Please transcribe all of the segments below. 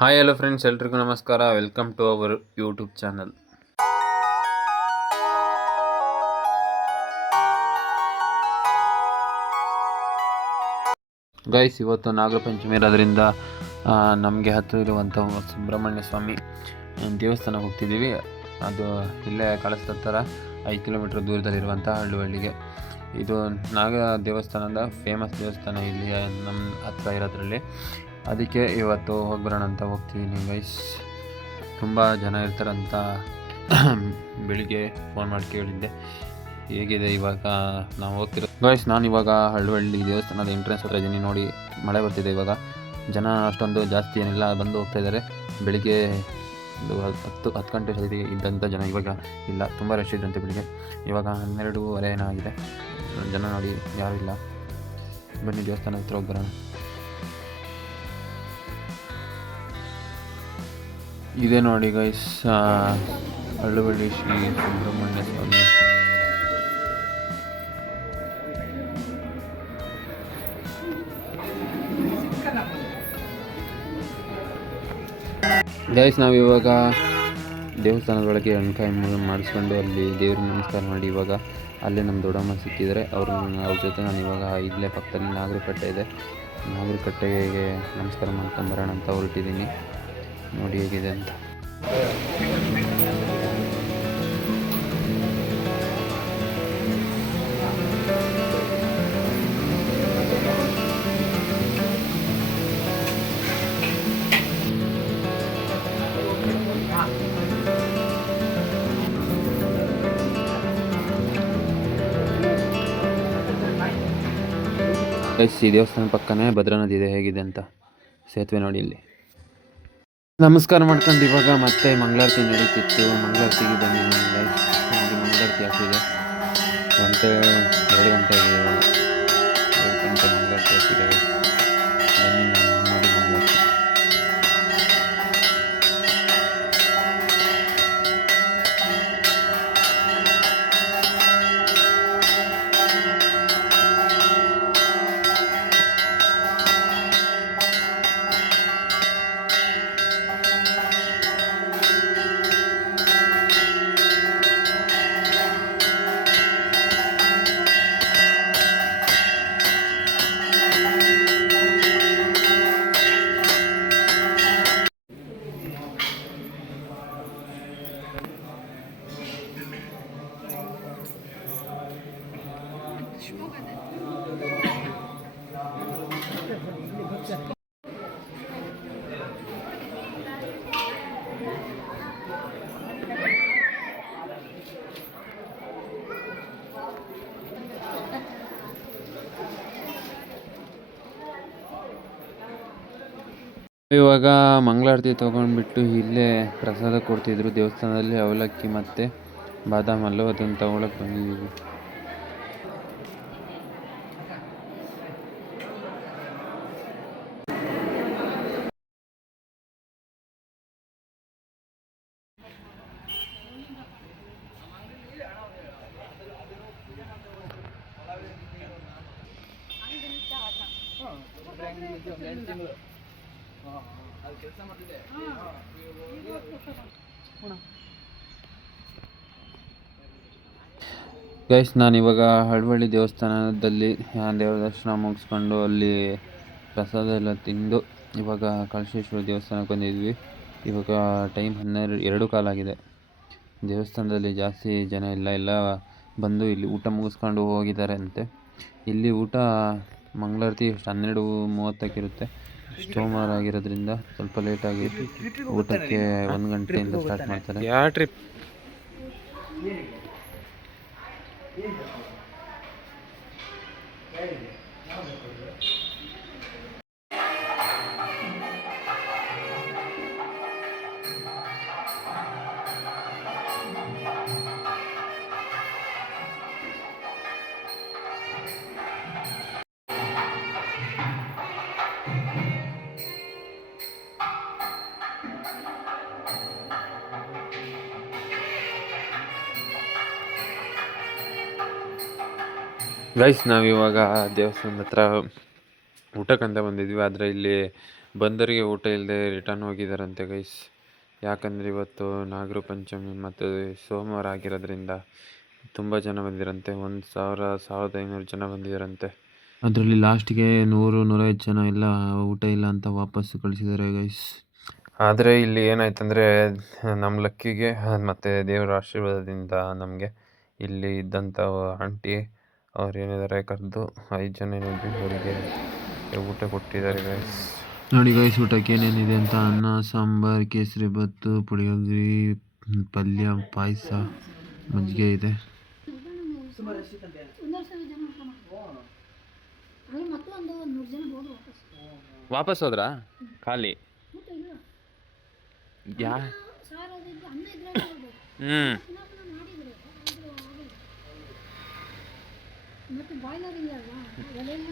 Hi hello friends, ಎಲ್ರಿಗೂ ನಮಸ್ಕಾರ. Welcome to our YouTube channel. Guys, ಇವತ್ತು ನಾಗರ ಪಂಚಮಿ ಇರೋದ್ರಿಂದ ನಮಗೆ ಹತ್ತಿರ ಇರುವಂಥ ಸುಬ್ರಹ್ಮಣ್ಯ ಸ್ವಾಮಿ ದೇವಸ್ಥಾನಕ್ಕೆ ಹೋಗ್ತಿದ್ದೀವಿ. ಅದು ಇಲ್ಲೇ ಕಳಿಸ್ದ ಥರ 5 ಕಿಲೋಮೀಟ್ರ್ ದೂರದಲ್ಲಿರುವಂಥ ಹಳ್ಳಿಗೆ. ಇದು ನಾಗ ದೇವಸ್ಥಾನದ ಫೇಮಸ್ ದೇವಸ್ಥಾನ ಇಲ್ಲಿ ನಮ್ಮ ಹತ್ರ ಇರೋದ್ರಲ್ಲಿ. ಅದಕ್ಕೆ ಇವತ್ತು ಹೋಗ್ಬರೋಣ ಅಂತ ಹೋಗ್ತಿದ್ದೀನಿ ಗೈಸ್. ತುಂಬ ಜನ ಇರ್ತಾರಂತ ಬೆಳಿಗ್ಗೆ ಫೋನ್ ಮಾಡಿ ಕೇಳಿದ್ದೆ ಹೇಗಿದೆ ಇವಾಗ ನಾವು ಹೋಗ್ತಿರೋ. ಗೈಸ್, ನಾನು ಇವಾಗ ಹಳ್ಳಿ ದೇವಸ್ಥಾನದ ಎಂಟ್ರೆನ್ಸ್ ಹತ್ರ ಇದ್ದೀನಿ. ನೋಡಿ, ಮಳೆ ಬರ್ತಿದೆ. ಇವಾಗ ಜನ ಅಷ್ಟೊಂದು ಜಾಸ್ತಿ ಏನಿಲ್ಲ, ಬಂದು ಹೋಗ್ತಾ ಇದ್ದಾರೆ. ಬೆಳಿಗ್ಗೆ ಒಂದು 10 ಗಂಟೆ ಸರಿ ಇದ್ದಂಥ ಜನ ಇವಾಗ ಇಲ್ಲ, ತುಂಬ ರಶ್ ಇದ್ದಂತೆ ಬೆಳಿಗ್ಗೆ. ಇವಾಗ 12:30 ಏನೋ ಆಗಿದೆ. ಜನ ನೋಡಿ ಯಾರೂ ಇಲ್ಲ. ಬನ್ನಿ ದೇವಸ್ಥಾನ ಹತ್ರ ಹೋಗಿ ಬರೋಣ. ಇದೇ ನೋಡಿ ಗೈಸ್, ಹಳ್ಳುವಳ್ಳಿ ಶ್ರೀ ಸುಬ್ರಹ್ಮಣ್ಯ ಸ್ವಾಮಿ. ಗೈಸ್, ನಾವಿವಾಗ ದೇವಸ್ಥಾನದೊಳಗೆ ಹಣ್ಕಾಯಿ ಮಾಡಿಸ್ಕೊಂಡು ಅಲ್ಲಿ ದೇವ್ರಿಗೆ ನಮಸ್ಕಾರ ಮಾಡಿ ಇವಾಗ ಅಲ್ಲೇ ನಮ್ಮ ದೊಡ್ಡಮ್ಮ ಸಿಕ್ಕಿದ್ದಾರೆ. ಅವ್ರ ಜೊತೆ ನಾನು ಇವಾಗ ಇಲ್ಲೇ ಪಕ್ಕದಲ್ಲಿ ನಾಗರಕಟ್ಟೆ ಇದೆ, ನಾಗರಕಟ್ಟೆಗೆ ನಮಸ್ಕಾರ ಮಾಡ್ಕೊಂಬರೋಣ ಅಂತ ಹೊರಟಿದ್ದೀನಿ. ನೋಡಿ ಹೇಗಿದೆ ಅಂತ. ಈ ದೇವಸ್ಥಾನ ಪಕ್ಕನೇ ಭದ್ರಾ ನದಿ ಇದೆ. ಹೇಗಿದೆ ಅಂತ ಸೇತುವೆ ನೋಡಿ ಇಲ್ಲಿ. ನಮಸ್ಕಾರ ಮಾಡ್ಕೊಂಡು ಇವಾಗ ಮತ್ತೆ ಮಂಗಳಾರತಿ ನಡೀತಿತ್ತು. ಮಂಗಳಾರತಿಗೆ ಬನ್ನಿ. ಮಂಗಳಾರತಿ ಆಗ್ತಿದೆ. 2 ಗಂಟೆ ಆಗಿದೆ. 2 ಗಂಟೆ ಮಂಗಳಾರತಿ ಆಗ್ತಿದೆ. ಬನ್ನಿ, ನಾನು ನೋಡಿ ಮಂಗಳಾರತಿ. ಇವಾಗ ಮಂಗಳಾರತಿ ತೊಗೊಂಡ್ಬಿಟ್ಟು ಇಲ್ಲೇ ಪ್ರಸಾದ ಕೊಡ್ತಿದ್ರು ದೇವಸ್ಥಾನದಲ್ಲಿ. ಅವಲಕ್ಕಿ ಮತ್ತು ಬಾದಾಮ್ ಹಾಲು, ಅದನ್ನು ತೊಗೊಳಕ್ಕೆ ಬಂದಿದ್ದೀವಿ. ಗೈಸ್, ನಾನಿವಾಗ ಹಳ್ಳುವಳ್ಳಿ ದೇವಸ್ಥಾನದಲ್ಲಿ ದೇವರ ದರ್ಶನ ಮುಗಿಸ್ಕೊಂಡು ಅಲ್ಲಿ ಪ್ರಸಾದ ಎಲ್ಲ ತಿಂದು ಇವಾಗ ಕಳಶೇಶ್ವರ ದೇವಸ್ಥಾನಕ್ಕೆ ಬಂದಿದ್ವಿ. ಇವಾಗ ಟೈಮ್ 2 ಕಾಲಾಗಿದೆ. ದೇವಸ್ಥಾನದಲ್ಲಿ ಜಾಸ್ತಿ ಜನ ಎಲ್ಲ ಬಂದು ಇಲ್ಲಿ ಊಟ ಮುಗಿಸ್ಕೊಂಡು ಹೋಗಿದ್ದಾರೆ ಅಂತೆ. ಇಲ್ಲಿ ಊಟ ಮಂಗಳಾರತಿ 12:30 ಇರುತ್ತೆ. ಸೋಮವಾರ ಆಗಿರೋದ್ರಿಂದ ಸ್ವಲ್ಪ ಲೇಟಾಗಿ ಊಟಕ್ಕೆ 1 ಗಂಟೆಯಿಂದ ಸ್ಟಾರ್ಟ್ ಮಾಡ್ತಾರೆ. ಗೈಸ್, ನಾವಿವಾಗ ದೇವಸ್ಥಾನದ ಹತ್ರ ಊಟಕ್ಕಂತ ಬಂದಿದ್ವಿ. ಆದರೆ ಇಲ್ಲಿ ಬಂದರಿಗೆ ಊಟ ಇಲ್ಲದೆ ರಿಟರ್ನ್ ಹೋಗಿದ್ದಾರಂತೆ ಗೈಸ್. ಯಾಕಂದರೆ ಇವತ್ತು ನಾಗರ ಪಂಚಮಿ ಮತ್ತು ಸೋಮವಾರ ಆಗಿರೋದ್ರಿಂದ ತುಂಬ ಜನ ಬಂದಿರಂತೆ. 1,000-1,500 ಜನ ಬಂದಿದ್ದಾರಂತೆ. ಅದರಲ್ಲಿ ಲಾಸ್ಟ್ಗೆ 100-150 ಜನ ಎಲ್ಲ ಊಟ ಇಲ್ಲ ಅಂತ ವಾಪಸ್ಸು ಕಳಿಸಿದ್ದಾರೆ ಗೈಸ್. ಆದರೆ ಇಲ್ಲಿ ಏನಾಯ್ತಂದರೆ ನಮ್ಮ ಲಕ್ಕಿಗೆ ಮತ್ತು ದೇವರ ಆಶೀರ್ವಾದದಿಂದ ನಮಗೆ ಇಲ್ಲಿ ಇದ್ದಂಥ ಆಂಟಿ ಅವ್ರು ಏನಿದ್ದಾರೆ ಕರೆದು 5 ಜನ ಅವರಿಗೆ ಊಟ ಕೊಟ್ಟಿದ್ದಾರೆ ಗೈಸ್. ನೋಡಿ ಗೈಸ್, ಊಟಕ್ಕೆ ಏನೇನಿದೆ ಅಂತ: ಅನ್ನ, ಸಾಂಬಾರ್, ಕೇಸರಿ ಬಾತು, ಪುಳಿಯೋಗರೆ, ಪಲ್ಯ, ಪಾಯಸ, ಮಜ್ಜಿಗೆ ಇದೆ. ವಾಪಸ್ ಹೋದ್ರಾ? ಖಾಲಿ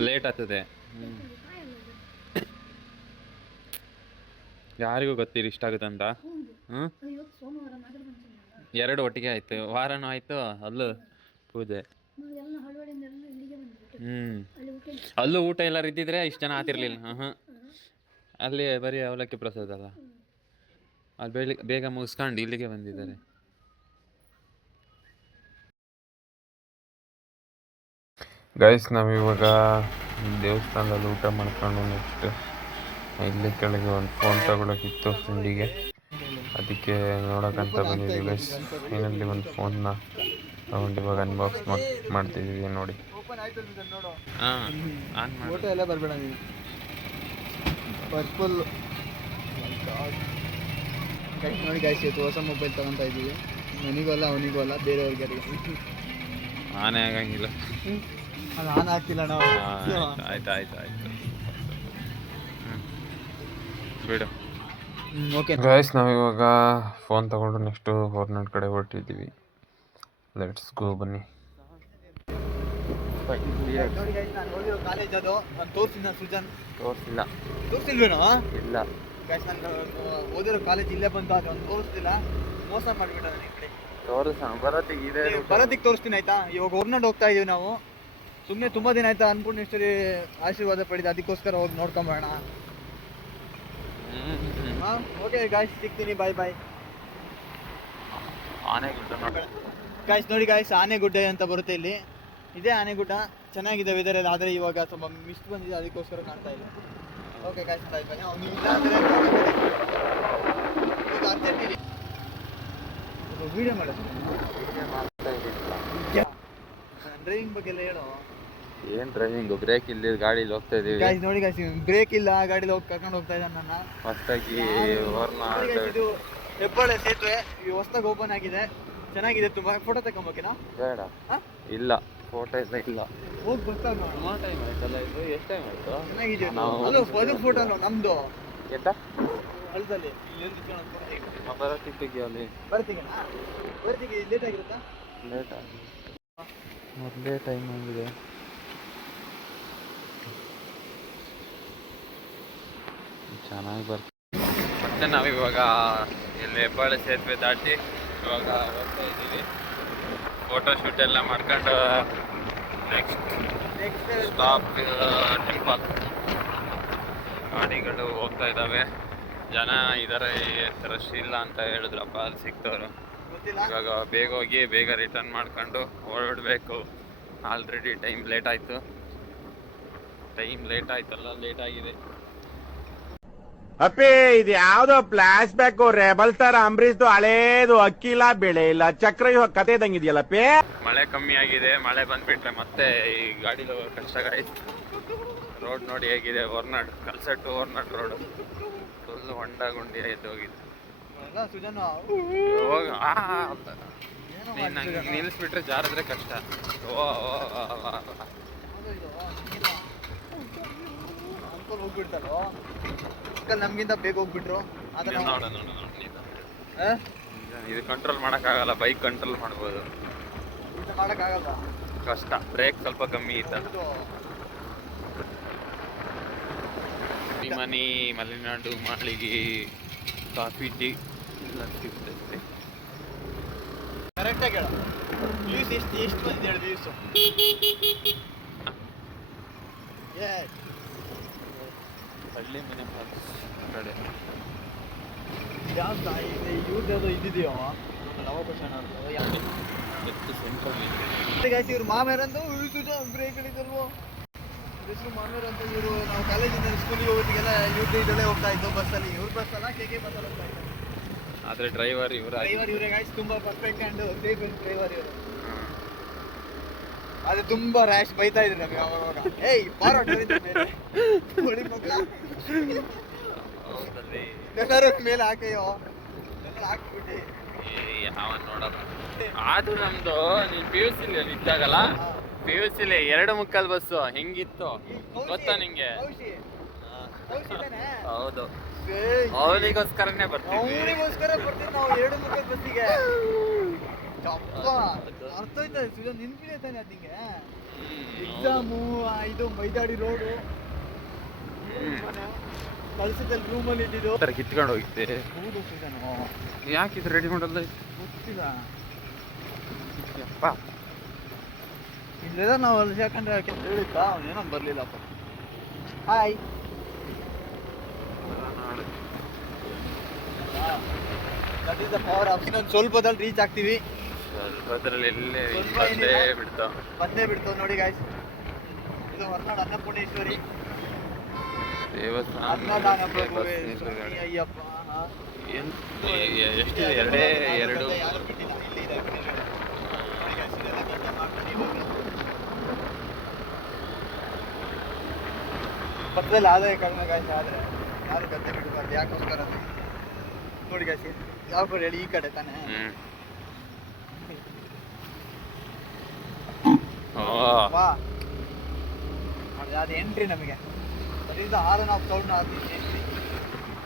ಲೇಟ್ ಆಗ್ತದೆ. ಯಾರಿಗೂ ಗೊತ್ತಿರಿ ಇಷ್ಟ ಆಗುತ್ತೆ ಅಂತ. 2 ಒಟ್ಟಿಗೆ ಆಯ್ತು, ವಾರನೂ ಆಯ್ತು, ಅಲ್ಲೂ ಪೂಜೆ. ಅಲ್ಲೂ ಊಟ ಎಲ್ಲರೂ ಇದ್ದಿದ್ರೆ ಇಷ್ಟು ಜನ ಆತಿರ್ಲಿಲ್ಲ. ಅಲ್ಲಿ ಬರೀ ಅವಲಕ್ಕಿ ಪ್ರಸಾದ ಅಲ್ಲ, ಅಲ್ಲಿ ಬೇಗ ಮುಗಿಸ್ಕೊಂಡು ಇಲ್ಲಿಗೆ ಬಂದಿದ್ದಾರೆ. ಗೈಸ್, ನಾವಿವಾಗ ದೇವಸ್ಥಾನದಲ್ಲಿ ಊಟ ಮಾಡ್ಕೊಂಡು ನೆಕ್ಸ್ಟ್ ಇಲ್ಲಿ ಕೆಳಗೆ ಒಂದು ಫೋನ್ ತಗೊಳಕ್ಕಿತ್ತು ಫ್ರೆಂಡಿಗೆ, ಅದಕ್ಕೆ ನೋಡೋಕ್ಕಂತ ಬಂದಿದ್ದೀವಿ ಗೈಸ್. ಫೈನಲ್ಲಿ ಒಂದು ಫೋನ್ನ ತಗೊಂಡು ಇವಾಗ ಅನ್ಬಾಕ್ಸ್ ಮಾಡ್ತಿದ್ದೀವಿ. ನೋಡಿ, ಫೋಟೋ ಎಲ್ಲ ಬರಬೇಡ ನೀನು. ಪರ್ಪಲ್ ನೋಡಿ ಗೈಸ್, ಇವತ್ತು ಹೊಸ ಮೊಬೈಲ್ ತಗೊತಾ ಇದ್ದೀವಿ. ನನಗೂ ಅಲ್ಲ, ಅವನಿಗೂ ಅಲ್ಲ, ಬೇರೆಯವ್ರಿಗೆ. ಆನೆ ಆಗಂಗಿಲ್ಲ, ಅದು ಆನ್ ಆಗ್ತಿಲ್ಲ ನಾವು. ಆಯ್ತು ಬಿಡು. ಓಕೆ ಗೈಸ್, ನಾವಿವಾಗ ಫೋನ್ ತಗೊಂಡು ನೆಕ್ಸ್ಟು ಹೊರನಾಡು ಕಡೆ ಹೊರಟಿದ್ದೀವಿ. ಲೆಟ್ಸ್ ಗೋ, ಬನ್ನಿ. ನೋಡಿ ಗೈಸ್, ನಾನು ಓದಿರೋ ಕಾಲೇಜ್ ಅದು. ನಾನು ತೋರಿಸಿದ ಸುಜನ್ ತೋರಿಸಿಲ್ವೇನೋ? ಇಲ್ಲ ಗೈಸ್, ನಾನು ಓದಿರೋ ಕಾಲೇಜ್ ಇಲ್ಲೇ ಬಂತು, ಅದು ಒಂದು ತೋರಿಸ್ತಿಲ್ಲ. ಮೋಸ ಮಾಡಿಬಿಟ್ಟ ನನ್ನ ಕಡೆ. ಬರೋದಿಕ್ಕೆ ತೋರಿಸ್ತೀನಿ ಆಯ್ತಾ. ಇವಾಗ ಹೊರನಾಡು ಹೋಗ್ತಾ ಇದೀವಿ ನಾವು. ಸುಮ್ಮನೆ ತುಂಬ ದಿನ ಆಯ್ತಾ ಅನ್ಪೂರ್ಣೇಶ್ವರಿ ಆಶೀರ್ವಾದ ಪಡೆದು, ಅದಕ್ಕೋಸ್ಕರ ಹೋಗಿ ನೋಡ್ಕೊಂಬೋಣ. ಓಕೆ ಗಾಯ್ಸ್, ಸಿಗ್ತೀನಿ, ಬಾಯ್. ಗಾಯ್ಸ್ ನೋಡಿ ಗೈಸ್, ಆನೆಗುಡ್ಡ ಅಂತ ಬರುತ್ತೆ ಇಲ್ಲಿ. ಇದೇ ಆನೆಗುಡ್ಡ, ಚೆನ್ನಾಗಿದೆ ವೆದರ್ ಎಲ್ಲ. ಆದರೆ ಇವಾಗ ಸ್ವಲ್ಪ ಮಿಸ್ಟ್ ಬಂದಿದೆ, ಅದಕ್ಕೋಸ್ಕರ ಕಾಣ್ತಾ ಇಲ್ಲ. ಓಕೆ ಗಾಯ್ಸ್, ಬಾಯ್. ಅರ್ಜೆಂಟ್ ವಿಡಿಯೋ ಮಾಡೋದು, ಡ್ರೈವಿಂಗ್ ಬಗ್ಗೆ ಎಲ್ಲ ಹೇಳೋ. ಏನು ಡ್ರೈವಿಂಗ್? ಬ್ರೇಕ್ ಇಲ್ಲ, ಗಾಡೀಲಿ ಹೋಗ್ತಾ ಇದೀವಿ. ಗಾಯ್ಸ್ ನೋಡಿ ಗಾಯ್ಸ್, ಬ್ರೇಕ್ ಇಲ್ಲ, ಗಾಡೀಲಿ ಹೋಗಿ ಕರ್ಕೊಂಡು ಹೋಗ್ತಾ ಇದ್ದಾನೆ ನನ್ನ. ಹೊಸದಾಗಿ ಇದು ಹೆಬ್ಬಾಳೆ ಸೇತುವೆ ಹೊಸದಾಗಿ ಓಪನ್ ಆಗಿದೆ, ಚೆನ್ನಾಗಿದೆ ತುಂಬ. ಫೋಟೋ ತಗೊಂಬೋಕೇನಾ? ಬೇಡ, ಇಲ್ಲ ಫೋಟೋ ಇಲ್ಲ. ಹೋಗಿ ಬರ್ತಾವ ನಾವು. ಟೈಮ್ ಆಯ್ತಲ್ಲ ಇದು? ಎಷ್ಟು ಟೈಮ್ ಆಯ್ತು? ಚೆನ್ನಾಗಿದೆ ಅದು ಫೋಟೋ ನಮ್ದು ಎಂತ ಹೊಲದಲ್ಲಿ. ಬರೋತ್ತಿಗೆ ಅಲ್ಲಿ ಬರ್ತೀಗ ಲೇಟ್ ಆಗಿರುತ್ತಾ? ಲೇಟ್ ಆಗಿದೆ, ಮೊದಲೇ ಟೈಮ್ ಆಗಿದೆ. ಚೆನ್ನಾಗಿ ಬರ್ತದೆ. ಮತ್ತೆ ನಾವಿವಾಗ ಇಲ್ಲಿ ಹೆಬ್ಬಾಳೆ ಸೇತುವೆ ದಾಟಿ ಇವಾಗ ಹೋಗ್ತಾ ಇದ್ದೀವಿ. ಫೋಟೋ ಶೂಟ್ ಎಲ್ಲ ಮಾಡ್ಕೊಂಡು ನೆಕ್ಸ್ಟ್ ಸ್ಟಾಪ್ ಟೆಂಪಲ್. ಗಾಡಿಗಳು ಹೋಗ್ತಾ ಇದ್ದಾವೆ, ಜನ ಇದ್ದಾರೆ, ರಶ್ ಇಲ್ಲ ಅಂತ ಹೇಳಿದ್ರಪ್ಪ ಅಲ್ಲಿ ಸಿಕ್ತವ್ರು. ಇವಾಗ ಬೇಗ ಹೋಗಿ ಬೇಗ ರಿಟರ್ನ್ ಮಾಡ್ಕೊಂಡು ಹೊರಡಬೇಕು. ಆಲ್ರೆಡಿ ಟೈಮ್ ಲೇಟ್ ಆಯಿತು. ಲೇಟ್ ಆಗಿದೆ. ಅಪ್ಪಿ, ಇದು ಯಾವ್ದೋ ಫ್ಲಾಶ್ ಬ್ಯಾಕ್ ರೆಬಲ್ ತರ ಅಂಬರೀಶ್ದು ಹಳೇದು. ಅಕ್ಕಿಲ್ಲ, ಬೆಳೆ ಇಲ್ಲ, ಚಕ್ರವ್ಯೂಹ ಕತೆ ಇದಂಗಿದೆಯಲ್ಲಪ್ಪಿ. ಮಳೆ ಕಮ್ಮಿ ಆಗಿದೆ, ಮಳೆ ಬಂದ್ಬಿಟ್ರೆ ಮತ್ತೆ ಈ ಗಾಡಿಲಿ ಹೋಗೋ ಕಷ್ಟ ಆಯ್ತು. ರೋಡ್ ನೋಡಿ ಹೇಗಿದೆ, ಹೊರನಾಡು ಕಲ್ಸಟ್ಟು ಹೊರನಾಡು ರೋಡ್ ಫುಲ್ ಹೊಂಡ ಗುಂಡಿ ಆಯ್ತು ಹೋಗಿದೆ. ನಂಗೆ ನಿಲ್ಲಿಸ್ಬಿಟ್ರೆ ಜಾರಿದ್ರೆ ಕಷ್ಟ. ಹೋಗ್ಬಿಡ್ತಾರೋ ನಮ್ಗಿಂತ ಬೇಗ ಹೋಗ್ಬಿಟ್ರು. ಇದು ಕಂಟ್ರೋಲ್ ಮಾಡೋಕ್ಕಾಗಲ್ಲ, ಬೈಕ್ ಕಂಟ್ರೋಲ್ ಮಾಡ್ಬೋದು, ಮಾಡೋಕ್ಕಾಗಲ್ಲ, ಕಷ್ಟ. ಬ್ರೇಕ್ ಸ್ವಲ್ಪ ಕಮ್ಮಿ ಇತ್ತು. ಮನಿ, ಮಲೆನಾಡು, ಮಾಳಿಗೆ, ಕಾಫಿ, ಟೀ ಎಲ್ಲ ಸಿಗ್ತೈತೆ. ಕರೆಕ್ಟಾಗಿ ಹೇಳ, ವ್ಯೂಸ್ ಎಷ್ಟು ಬಂದಿದೆ ಹೇಳಿ ವ್ಯೂಸು? ಹಳ್ಳಿ ಮನೆ ಫಾಲ್ಸ್ ಕಡೆ ಯಾವ ಇವ್ರದ್ದು ಯಾವುದೋ ಇದಿದೆಯೋ ಲವಕುಶನ ಯಾಕೆ ಗಾಯ್ಸ್ ಇವ್ರು ಮಾಮೇರಂದು ಬ್ರೇಕ್ ಹಿಡಿದಲ್ವೋ ಹೆಸರು ಮಾಮೇರ್ ಅಂತ ಇವರು ನಾವು ಕಾಲೇಜಿಂದ ಸ್ಕೂಲಿಗೆ ಹೋಗೋದಿಗೆಲ್ಲ ಇವ್ರದ್ದು ಇದರಲ್ಲೇ ಹೋಗ್ತಾ ಇದ್ದು ಬಸ್ಸಲ್ಲಿ ಇವ್ರ ಬಸ್ಸಲ್ಲ ಕೆ ಬಸ್ಸಲ್ಲಿ ಹೋಗ್ತಾ ಇತ್ತು ಆದರೆ ಡ್ರೈವರ್ ಇವರೇ ಗಾಯ್ಸ್ ತುಂಬಾ ಪರ್ಫೆಕ್ಟ್ ಆ್ಯಂಡ್ ಸೇಫ್ ಡ್ರೈವರ್ ಇವರು ಅದು ತುಂಬಾ ರ್ಯಾಶ್ ಬೈತಾ ಇದ್ರು ನಮಗೆ ಅವಾಗ ಏಯ್ ಬಾರೋಟ ಮೇಲೆ ಹಾಕಯ್ಯೋ ಹಾಕ್ಬಿಟ್ಟು ಯಾವ ನೋಡಲ್ಲ ಆದ್ರೂ ನಮ್ದು ನೀನ್ PUC ಇದ್ದಾಗಲ್ಲ PUC 2 ಬಸ್ಸು ಹೆಂಗಿತ್ತು ಗೊತ್ತಾ ನಿಂಗೆ? ಹೌದು ಅವನಿಗೋಸ್ಕರನೇ ಬರ್ತೀವಿ ಅವನಿಗೋಸ್ಕರ ಬರ್ತೀವಿ ನಾವು 2 ಮುಖದ ಬಸ್ಸಿಗೆ ಅರ್ಥ ಆಯ್ತಾ ನಿನ್ಪಿದೆ ತಾನೆ ಅದು ನಿಂಗೆ ಎಕ್ಸಾಮು ಇದು ಮೈದಾಡಿ ರೋಡು ಕಳ್ಸದಲ್ಲಿ ರೂಮಲ್ಲಿ ಇದ್ದಿದ್ದು ಕಿತ್ಕೊಂಡು ಹೋಗಿದ್ದೆ ಹೌದು ಸುಜನ್ ಯಾಕೆ ಇದು ರೆಡಿ ಮಾಡಲ್ಲ ಗೊತ್ತಿಲ್ಲ ಯಪ್ಪ ಇಲ್ಲೆಲ್ಲ ನಾವು ಅಲ್ಲಿ ಯಾಕಂದ್ರೆ ಹೇಳಿದ್ದ ಅವನೇನೋ ಬರಲಿಲ್ಲಪ್ಪ hi that is the power of ಇನ್ನೊಂದು ಸ್ವಲ್ಪದಲ್ಲಿ ರೀಚ್ ಆಗ್ತೀವಿ ಸ್ವಲ್ಪದ್ರಲ್ಲಿ ಎಲ್ಲೇ ಬಂದೇ ಬಿಡ್ತು ನೋಡಿ ಗಾಯ್ಸ್ ಇದು ಹೊರನಾಡು ಅನ್ನಪೂರ್ಣೇಶ್ವರಿ ದೇವಸ್ಥಾನ ಅನ್ನದಾನ ಪ್ರಭು ಅಯ್ಯಪ್ಪ ಎಷ್ಟಿದೆ 2 ಪಕ್ಕದಲ್ಲಿ ಆದಾಯ ಕಡಿಮೆ ಗಾಯ್ಸ್ ಆದರೆ ಯಾರು ಗದ್ದೆ ಬಿಡಬಾರ್ದು ಯಾಕೋಸ್ಕರ ನೋಡಿ ಗಾಯ್ಸ್ ಯಾವ ಕಡೆ ಹೇಳಿ ಈ ಕಡೆ ತಾನೇ ವಾ ಅದು ಎಂಟ್ರಿ ನಮಗೆ that is the horn of sound of this entry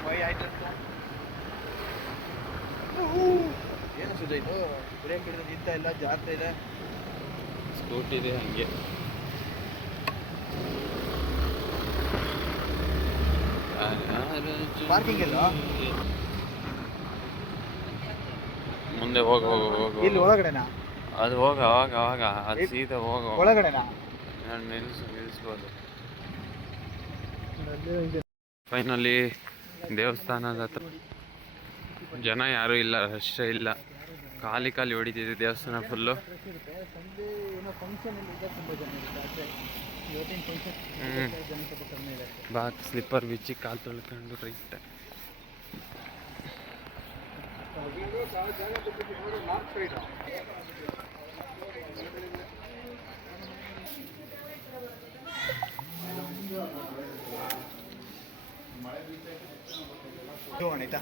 why ಆಯ್ತು ಏನು ಸುಜಾಯ್ತು ಬ್ರೇಕ್ ಹಿಡಿದು ನಿಂತ ಇಲ್ಲ ಜಾಗ್ತಾ ಇದೆ ಸ್ಕೂಟಿ ಇದೆ ಹಂಗೆ ಪಾರ್ಕಿಂಗ್ ಇಲ್ಲ ಮುಂದೆ ಹೋಗ ಇಲ್ಲಿ ಒಳಗಡೆನಾ ಅದು ಹೋಗ ಅವಾಗ ಅದು ಸೀದಾ ಹೋಗ ಒಳಗಡೆನಾ ನಿಲ್ಲಿಸ್ಬೋದು ಫೈನಲಿ ದೇವಸ್ಥಾನದ ಹತ್ರ ಜನ ಯಾರೂ ಇಲ್ಲ ರಶ್ ಇಲ್ಲ ಖಾಲಿ ಹೊಡಿತಿದೆ ದೇವಸ್ಥಾನ ಫುಲ್ಲು ಬಾ ಸ್ಲಿಪ್ಪರ್ ಬಿಚ್ಚಿ ಕಾಲು ತೊಳ್ಕೊಂಡು ರೈಟ್ ಆಯ್ತಾ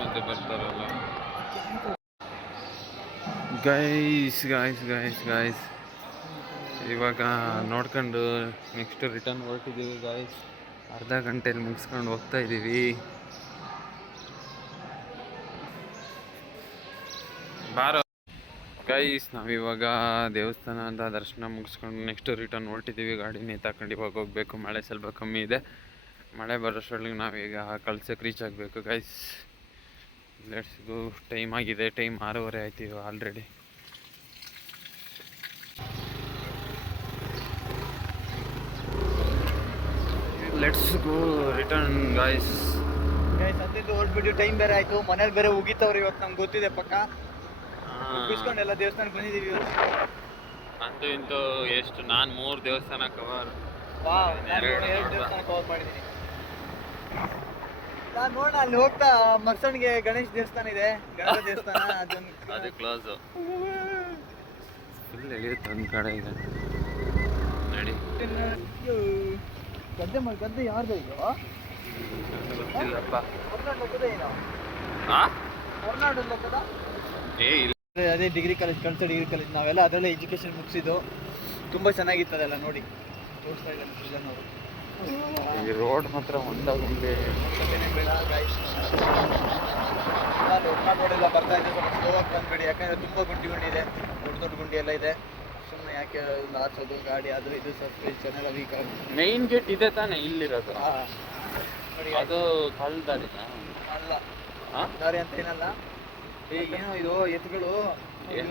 ಮಧ್ಯೆ ಬರ್ತಾರಲ್ಲ ಗೈಸ್ ಇವಾಗ ನೋಡ್ಕೊಂಡು ನೆಕ್ಸ್ಟ್ ರಿಟರ್ನ್ ಹೊರಟಿದ್ದೀವಿ ಗಾಯ್ಸ್ ಅರ್ಧ ಗಂಟೆಯಲ್ಲಿ ಮುಗಿಸ್ಕೊಂಡು ಹೋಗ್ತಾ ಇದ್ದೀವಿ ಬಾರೋ ಗೈಸ್ ನಾವಿವಾಗ ದೇವಸ್ಥಾನದ ದರ್ಶನ ಮುಗಿಸ್ಕೊಂಡು ನೆಕ್ಸ್ಟ್ ರಿಟರ್ನ್ ಹೊರಟಿದ್ದೀವಿ ಗಾಡಿನೇ ತಗೊಂಡು ಇವಾಗ ಹೋಗಬೇಕು ಮಳೆ ಸ್ವಲ್ಪ ಕಮ್ಮಿ ಇದೆ ಮಳೆ ಬರೋಷ್ಟೊಳಗೆ ನಾವೀಗ ಕಳ್ಸಕ್ಕೆ ರೀಚ್ ಆಗಬೇಕು ಗೈಸ್ ಲೆಟ್ಸ್ ಗೋ ಟೈಮ್ ಆಗಿದೆ ಟೈಮ್ 6:30 ಆಯ್ತು already let's go return guys ಸದ್ಯದ್ದು ಹೊರಟ್ಬಿಟ್ಟು ಟೈಮ್ ಬೇರೆ ಆಯಿತು ಮನೇಲಿ ಬೇರೆ ಉಗಿತವ್ರು ಇವತ್ತು ನಮ್ಗೆ ಗೊತ್ತಿದೆ ಪಕ್ಕ ಮುಗಿಸ್ಕೊಂಡೆಲ್ಲ ದೇವಸ್ಥಾನಕ್ಕೆ ಬಂದಿದ್ದೀವಿ ಇವತ್ತು ಅಂತೂ ಇಂತೂ ಎಷ್ಟು ನಾನು 3 ದೇವಸ್ಥಾನ ಕವರ್ ಎರಡು ದೇವಸ್ಥಾನ ಕವರ್ ಮಾಡಿದ್ದೀನಿ ನಾನು ನೋಡೋಣ ಅಲ್ಲಿ ಹೋಗ್ತಾ ಮರ್ಸಣ್ಗೆ ಗಣೇಶ್ ದೇವಸ್ಥಾನ ಇದೆ ಗಣೇಶ ದೇವಸ್ಥಾನ ಅದು ಕ್ಲೋಸು ಫುಲ್ ಎಳೆಯುತ್ತೆ ಒಂದು ಕಡೆ ಇದೆ ನಡಿ ಗದ್ದೆ ಯಾರ್ದು ಇದು ಗೊತ್ತಿಲ್ಲಪ್ಪ ಹೊರನಾಡು ಲೆಕ್ಕದ ಏನೋ ಹಾಂ ಹೊರನಾಡು ಲೆಕ್ಕದ ಅದೇ ಡಿಗ್ರಿ ಕಾಲೇಜ್ ಕಳ್ಸೋ ಡಿಗ್ರಿ ಕಾಲೇಜ್ ನಾವೆಲ್ಲ ಅದರಲ್ಲೇ ಎಜುಕೇಷನ್ ಮುಗಿಸಿದ್ದು. ತುಂಬ ಚೆನ್ನಾಗಿತ್ತು ಅದೆಲ್ಲ ನೋಡಿ ತೋರಿಸ್ತಾ ಇದ್ದಾನೆ ಸುಜನ್ ಅವರು. ಈ ರೋಡ್ ಮಾತ್ರ ಒಂದಾಗುಂಬೆ ರೋಡೆಲ್ಲ ಬರ್ತಾ ಇದೆ, ಸ್ವಲ್ಪ ಸ್ಲೋ ಆಗಿ ಬಂದ್ಬೇಡಿ, ಯಾಕಂದರೆ ತುಂಬ ಗುಂಡಿ ಇದೆ, ದೊಡ್ಡ ದೊಡ್ಡ ಗುಂಡಿ ಎಲ್ಲ ಇದೆ. ಸುಮ್ಮನೆ ಯಾಕೆ ಲಾರ್ಸೋದು ಗಾಡಿ ಅದು ಇದು ಸಸ್ಪೆನ್ಷನ್ ಎಲ್ಲ ವೀಕ್ ಆಗುತ್ತೆ. ಮೇನ್ ಗೇಟ್ ಇದೆ ತಾನೇ ಇಲ್ಲಿರೋದು? ನೋಡಿ ಅದು ಕಳ್ಳ ದಾರಿನ ಅಲ್ಲ, ದಾರಿ ಅಂತ ಏನಲ್ಲ. ಏನೋ ಇದು ಎತ್ತುಗಳು, ಅಯ್ಯೋ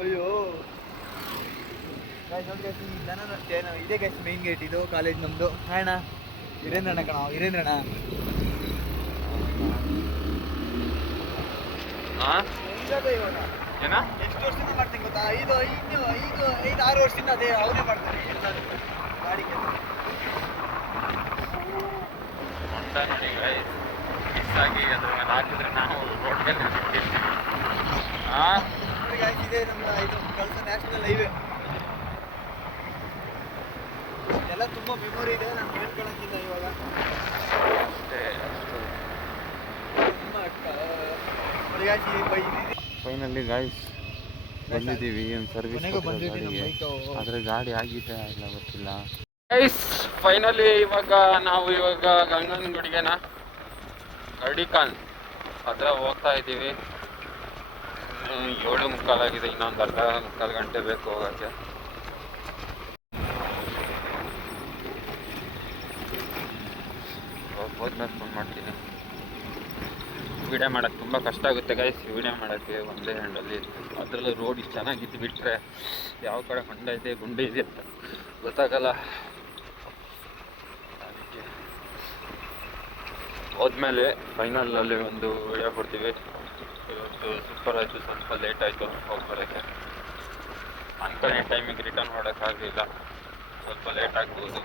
ಇದೆ ಗೈಸ್ ಮೇನ್ ಗೇಟ್ ಇದು ಕಾಲೇಜ್ ನಮ್ಮದು. ಅಣ್ಣ ವೀರೇಂದ್ರಣ್ಣ ಕಣ, ವೀರೇಂದ್ರಣ್ಣ ಏನ ಎಷ್ಟು ವರ್ಷದಿಂದ ಮಾಡ್ತೀನಿ ಗೊತ್ತಾ? 5-6 ವರ್ಷದಿಂದ ಅದೇ ಅವನೇ ಮಾಡ್ತಾನೆ ಎಲ್ಲರೂ ಗಾಡಿ ಕೆಲಸ. ನೋಡಿ ಮಿಸ್ ಆಗಿ ಅದನ್ನ ಹಾಕಿದ್ರೆ ನಾವು ರೋಡ್ ಮೇಲೆ ಇದೆ ನಮ್ಮ ಇದು ಕಳ್ಸ ನ್ಯಾಷನಲ್ ಹೈವೇ. ಎಲ್ಲ ತುಂಬ ಮೆಮೊರಿ ಇದೆ, ನಾನು ಹೇಳ್ಕೊಳಕ್ಕಿಲ್ಲ ಇವಾಗ. ಫೈನಲಿ ಗಾಯ್ಸ್ ಬಂದಿದ್ದೀವಿ ಒಂದು ಸರ್ವಿಸ್ ಗಾಡಿಗೆ. ಆದರೆ ಗಾಡಿ ಆಗಿದೆ ಇಲ್ಲ ಗೊತ್ತಿಲ್ಲ ಗೈಸ್. ಫೈನಲಿ ಇವಾಗ ಗಂಗನಗುಡಿಗೆನ ಗಡಿಕಾನ್ ಹತ್ರ ಹೋಗ್ತಾ ಇದ್ದೀವಿ. 7:45 ಆಗಿದೆ, ಇನ್ನೊಂದು ಅರ್ಧ ಮುಕ್ಕಾಲು ಗಂಟೆ ಬೇಕು ಹೋಗೋಕ್ಕೆ. ಹೋದ್ಮೇಲೆ ಫೋನ್ ಮಾಡ್ತೀನಿ. ವಿಡಿಯೋ ಮಾಡೋಕ್ಕೆ ತುಂಬ ಕಷ್ಟ ಆಗುತ್ತೆ ಗೈಸ್, ವಿಡಿಯೋ ಮಾಡೋಕ್ಕೆ ಒಂದೇ ಹ್ಯಾಂಡಲ್ಲಿ. ಅದರಲ್ಲೂ ರೋಡ್ ಇಷ್ಟು ಚೆನ್ನಾಗಿದ್ದು ಬಿಟ್ಟರೆ ಯಾವ ಕಡೆ ಹೊಂಡ ಇದೆ ಗುಂಡಿ ಇದೆ ಅಂತ ಗೊತ್ತಾಗಲ್ಲ. ಅದಕ್ಕೆ ಹೋದ್ಮೇಲೆ ಫೈನಲಲ್ಲಿ ಒಂದು ವಿಡಿಯೋ ಕೊಡ್ತೀವಿ. ಇವತ್ತು ಸೂಪರ್ ಆಯಿತು, ಸ್ವಲ್ಪ ಲೇಟ್ ಆಯಿತು ಹೋಗಿ ಬರೋಕ್ಕೆ. ಅಂದ್ಕೊಂಡೆ ಟೈಮಿಗೆ ರಿಟರ್ನ್ ಮಾಡೋಕ್ಕಾಗಲಿಲ್ಲ, ಸ್ವಲ್ಪ ಲೇಟ್ ಆಗ್ಬೋದು.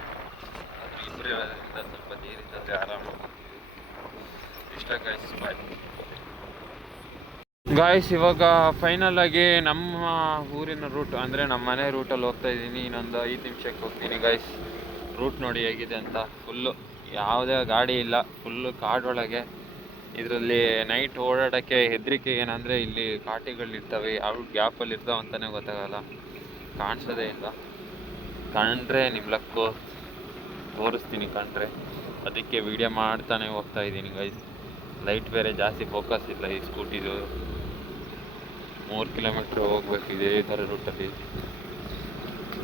ಅದು ಇಬ್ಬರು ಇರೋದ್ರಿಂದ ಸ್ವಲ್ಪ ನೀರಿದ್ದಲ್ಲಿ ಆರಾಮಾಗಿ ಇಷ್ಟ ಗೈಸ್. Bye guys. ಇವಾಗ ಫೈನಲ್ ಆಗಿ ನಮ್ಮ ಊರಿನ ರೂಟ್ ಅಂದರೆ ನಮ್ಮ ಮನೆ ರೂಟಲ್ಲಿ ಹೋಗ್ತಾ ಇದ್ದೀನಿ. ಇನ್ನೊಂದು 5 ನಿಮಿಷಕ್ಕೆ ಹೋಗ್ತೀನಿ ಗೈಸ್. ರೂಟ್ ನೋಡಿ ಹೇಗಿದೆ ಅಂತ. ಫುಲ್ಲು ಯಾವುದೇ ಗಾಡಿ ಇಲ್ಲ, ಫುಲ್ಲು ಕಾಡೊಳಗೆ. ಇದರಲ್ಲಿ ನೈಟ್ ಓಡಾಡೋಕ್ಕೆ ಹೆದರಿಕೆ. ಏನಂದರೆ ಇಲ್ಲಿ ಕಾಟಿಗಳಿರ್ತವೆ, ಯಾವ ಗ್ಯಾಪಲ್ಲಿ ಇರ್ತಾವೆ ಅಂತಲೇ ಗೊತ್ತಾಗಲ್ಲ, ಕಾಣಿಸೋದೇ ಇಲ್ಲ. ಕಂಡ್ರೆ ನಿಮ್ಮ ಲಕ್ಕು, ತೋರಿಸ್ತೀನಿ ಕಂಡ್ರೆ. ಅದಕ್ಕೆ ವೀಡಿಯೋ ಮಾಡ್ತಾನೆ ಹೋಗ್ತಾ ಇದ್ದೀನಿ ಗೈಸ್. ಲೈಟ್ ಬೇರೆ ಜಾಸ್ತಿ ಫೋಕಸ್ ಇಲ್ಲ ಈ ಸ್ಕೂಟಿದು. 3 ಕಿಲೋಮೀಟ್ರ್ ಹೋಗ್ಬೇಕು ಇದೇ ಥರ ರೂಟಲ್ಲಿ.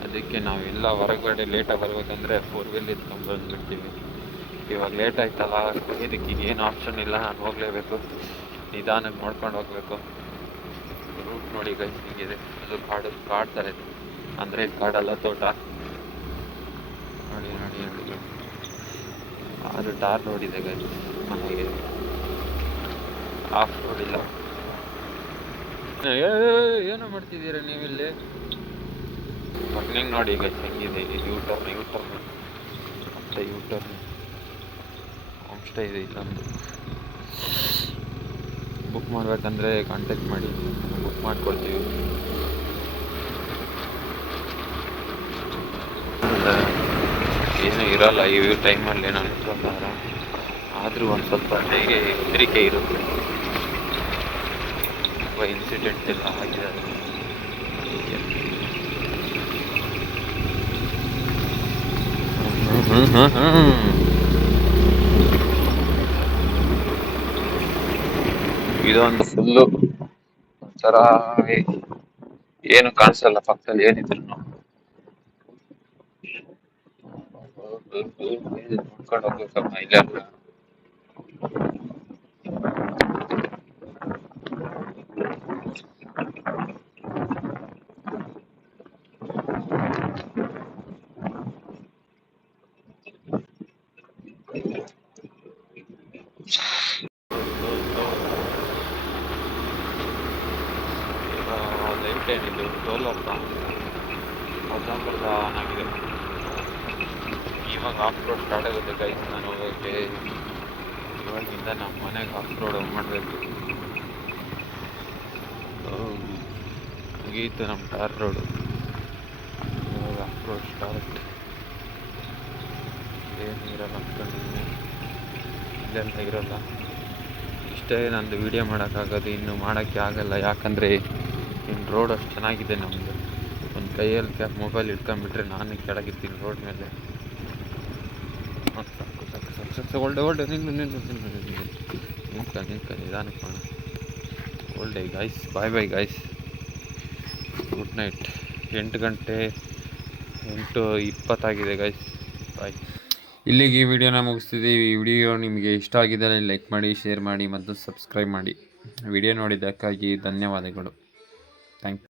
ಅದಕ್ಕೆ ನಾವೆಲ್ಲ ಹೊರಗಡೆ ಲೇಟಾಗಿ ಬರ್ಬೇಕಂದ್ರೆ 4 ವೀಲ್ ಎತ್ಕೊಂಡು ಬಂದುಬಿಡ್ತೀವಿ. ಇವಾಗ ಲೇಟ್ ಆಯ್ತಲ್ಲ, ಇದಕ್ಕೆ ಏನು ಆಪ್ಷನ್ ಇಲ್ಲ, ನಾನು ಹೋಗಲೇಬೇಕು. ನಿಧಾನಕ್ಕೆ ನೋಡ್ಕೊಂಡು ಹೋಗಬೇಕು. ರೂಟ್ ನೋಡಿ ಗೈಸ್ ಹಿಂಗಿದೆ. ಅದು ಕಾಡು ಥರ ಇದೆ, ಅಂದರೆ ಕಾಡಲ್ಲ, ತೋಟ. ನೋಡಿ ನೋಡಿ ನೋಡಿ, ಅದು ಟಾರ್ ರೋಡ್ ಇದೆ ಗೈಸ್ ಮನೆಗೆ, ಆಫ್ ರೋಡ್ ಇಲ್ಲ. ಏನೋ ಮಾಡ್ತಿದ್ದೀರಾ ನೀವಿಲ್ಲಿ? ಟರ್ನಿಂಗ್ ನೋಡಿ ಗೈಸ್ ಹೆಂಗಿದೆ. ಯೂಟರ್ನ್ ಮತ್ತೆ ಯೂಟರ್ನ್. ಹೋಮ್ ಸ್ಟೇ ಇದೆ ಇಲ್ಲೊಂದು. ಬುಕ್ ಮಾಡಬೇಕಂದ್ರೆ ಕಾಂಟ್ಯಾಕ್ಟ್ ಮಾಡಿ, ಬುಕ್ ಮಾಡಿಕೊಡ್ತೀವಿ. ಏನೂ ಇರೋಲ್ಲ ಈ ಟೈಮಲ್ಲಿ, ಏನೋ ಅನ್ಕೊಂಡಾರ. ಆದರೂ ಒಂದು ಸ್ವಲ್ಪ ಹೇಗೆ ಹೆದರಿಕೆ ಇರುತ್ತೆ. ಇನ್ಸಿಡೆಂಟ್ ಎಲ್ಲ ಆಗಿದೆ. ಇದೊಂದು ಫುಲ್ಲು ಒಂಥರ ಏನು ಕಾಣಿಸಲ್ಲ ಪಕ್ಕದಲ್ಲಿ ಏನಿದ್ರು ನೋಡ್ಕೊಂಡು ಹೋಗ್ಬೇಕಮ್ಮ. ಇಲ್ಲೆಲ್ಲ ಲೈಟ್ ಏನಿದು ಸೋಲಾರ್ ಅದಾಗಿದೆ. ಇವಾಗ ಆಫ್ ರೋಡ್ ಸ್ಟಾರ್ಟ್ ಆಗುತ್ತೆ ಗೈಸ್. ನಾನು ಹೋಗೋಕ್ಕೆ ಇವಾಗಿಂದ ನಮ್ಮ ಮನೆಗೆ ಆಫ್ ರೋಡ್ ಮಾಡಬೇಕು. ಮುಗೀತು ನಮ್ಮ ಟಾರ್ ರೋಡು. ಇವಾಗ ಆಫ್ ರೋಡ್ ಸ್ಟಾರ್ಟ್. ಏನು ಇರಲ್ಲ ಅಂದ್ಕೊಂಡಿದ್ದೀನಿ, ಇಲ್ಲೆಲ್ಲ ಇರೋಲ್ಲ. ಇಷ್ಟೇ ನಂದು ವೀಡಿಯೋ ಮಾಡೋಕ್ಕಾಗೋದು, ಇನ್ನು ಮಾಡೋಕ್ಕೆ ಆಗಲ್ಲ. ಯಾಕಂದರೆ ಇನ್ನು ರೋಡ್ ಅಷ್ಟು ಚೆನ್ನಾಗಿದೆ ನಮ್ಮದು. ಒಂದು ಕೈಯಲ್ಲಿ ಮೊಬೈಲ್ ಇಟ್ಕೊಂಡ್ಬಿಟ್ರೆ ನಾನು ಕೆಳಗಿರ್ತೀನಿ ರೋಡ್ ಮೇಲೆ. ಸಾಕು ಒಳ್ಳೆ ನಿಂತ್ಕೊಂಡು ನಿಧಾನಕ್ಕೆ ಮಾಡೋಣ. ಒಳ್ಳೆ guys, bye guys, good night. 8:20 guys, bye. ಇಲ್ಲಿಗೆ ಈ ವಿಡಿಯೋನ ಮುಗಿಸ್ತಿದ್ದೀವಿ. ಈ ವಿಡಿಯೋ ನಿಮಗೆ ಇಷ್ಟ ಆಗಿದ್ದರೆ ಲೈಕ್ ಮಾಡಿ, ಶೇರ್ ಮಾಡಿ ಮತ್ತು ಸಬ್ಸ್ಕ್ರೈಬ್ ಮಾಡಿ. ವಿಡಿಯೋ ನೋಡಿದ್ದಕ್ಕಾಗಿ ಧನ್ಯವಾದಗಳು. Thank you.